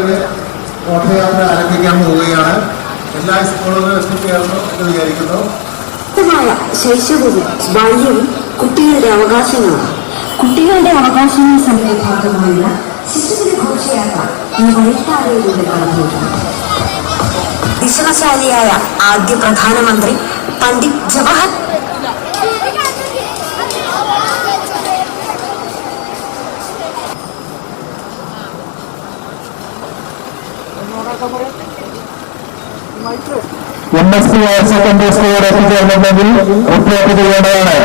സ്കൂളുകളിലെ ഓട്ടയാത്ര ആരംഭിക്കാൻ പോവുകയാണ്. എല്ലാ സ്കൂളുകളും എത്തിച്ചേർന്നു എന്ന് വിചാരിക്കുന്നു. ശക്തമായ കുട്ടികളുടെ അവകാശങ്ങളാണ്. കുട്ടികളുടെ അവകാശങ്ങൾ സമയം ഭാഗമായുള്ള ശിശുദിന ഘോഷയാത്ര ഈ വഴിത്താരയിലൂടെ ആദ്യ പ്രധാനമന്ത്രി Pandit Jawahar M S C higher secondary school എത്തിച്ചേർന്നുണ്ടെങ്കിൽ report ചെയ്യേണ്ടതാണ്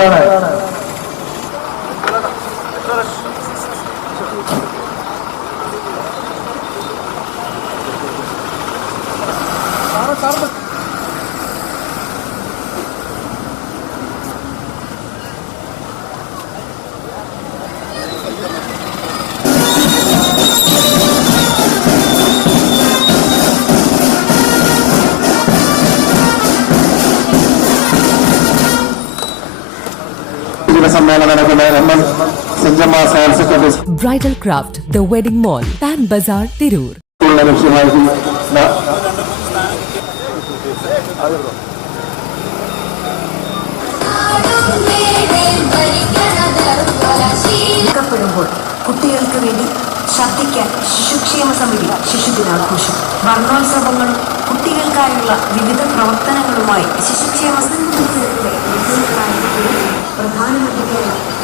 ഇതിന്റെ സമ്മേളനം നടക്കുന്ന M S saint Gemma's bridal secondary Bridal wedding mall Wedding bazaar Pan Bazaar, Tirur. സ്കൂളിനെ ലക്ഷ്യമാക്കി കുട്ടികൾക്ക് വേണ്ടി ശബ്ദിക്കാൻ ശിശുക്ഷേമ സമിതി ശിശുദിനാഘോഷം വർണോത്സവങ്ങളും കുട്ടികൾക്കായുള്ള വിവിധ പ്രവർത്തനങ്ങളുമായി ശിശുക്ഷേമ のパーリ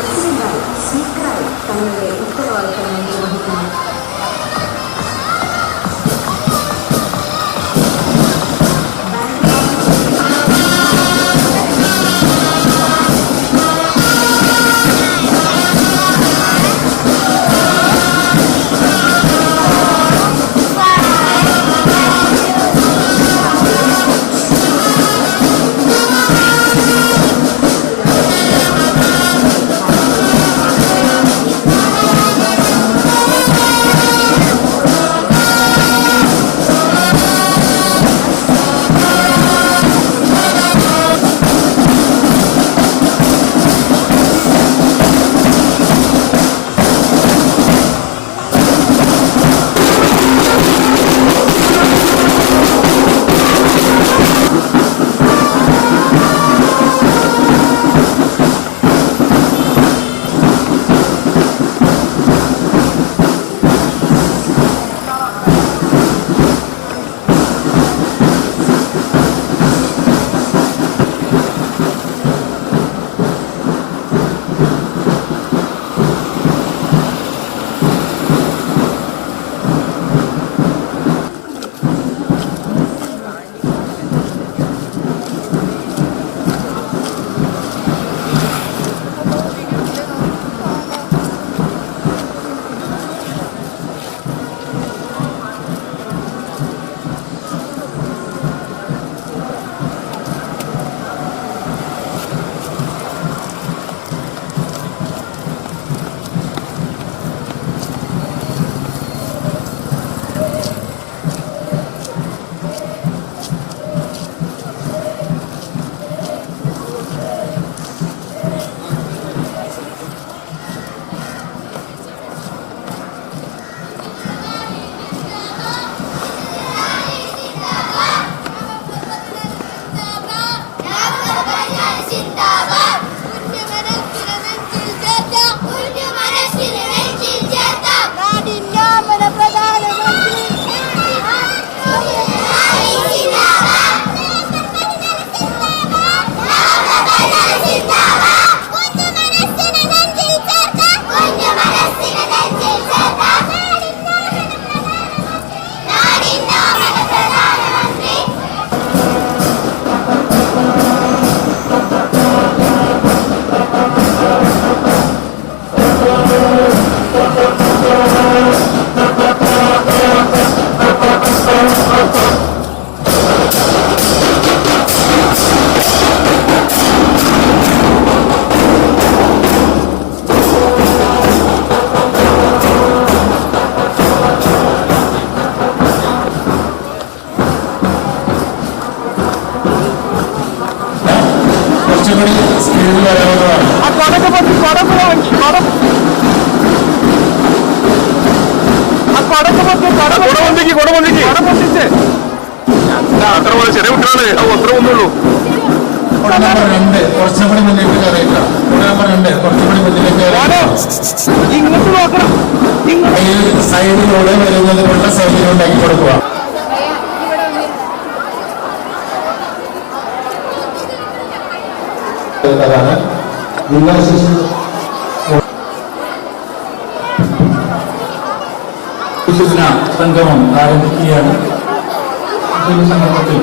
കുറച്ചുകൂടി സ്പീഡിൽ വരാവുന്നതാണ് കൊട കൊടമന്തിക്ക് കൊടമന്തിക്ക് അത്ര പോലെ ചെറിയ കുട്ടികളാണ് അത്ര ഒന്നുള്ളൂ കോഡ് നമ്പർ രണ്ട് കുറച്ചും കൂടി മുന്നിലേക്ക് കയറിയിട്ടാ കോഡ് നമ്പർ രണ്ട് കുറച്ചും കൂടി മുന്നിലേക്ക് കയറി സൈഡിലൂടെ വരുന്നത് കൊണ്ട് സൈഡിലുണ്ടാക്കി കൊടുക്കുക ജില്ലാ ശിശു ശിശുദിന സംഗമം ആരംഭിക്കുകയാണ്. സംഗമത്തിൽ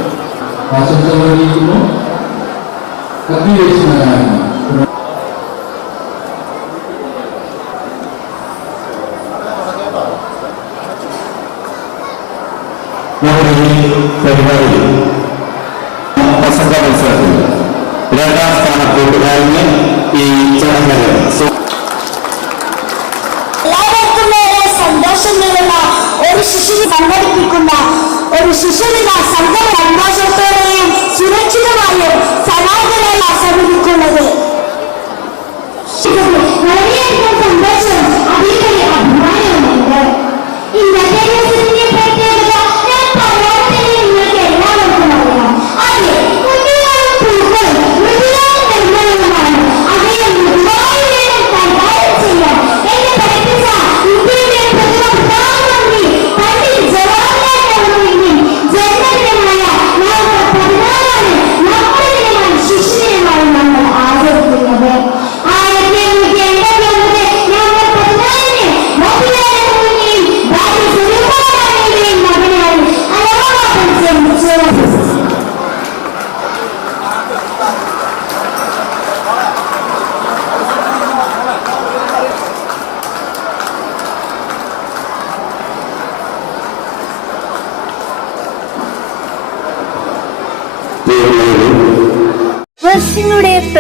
ആശംസകളിക്കുന്നു കത്തിവെച്ചുള്ളതാണ് നമ്മുടെ ഈ പരിപാടി പ്രസംഗ മത്സരത്തിൽ രണ്ടാം സ്ഥാന കൂട്ടുകാരന് ഈ ഏറെ സന്തോഷം ഒരു ശിശുവിനെ സംഘടിപ്പിക്കുന്ന ഒരു ശിശുവിന സംഘം സന്തോഷത്തോടെയും സുരക്ഷിതമായും സമാധാനമായി സമീപിക്കുന്നത് വളരെയധികം സന്തോഷം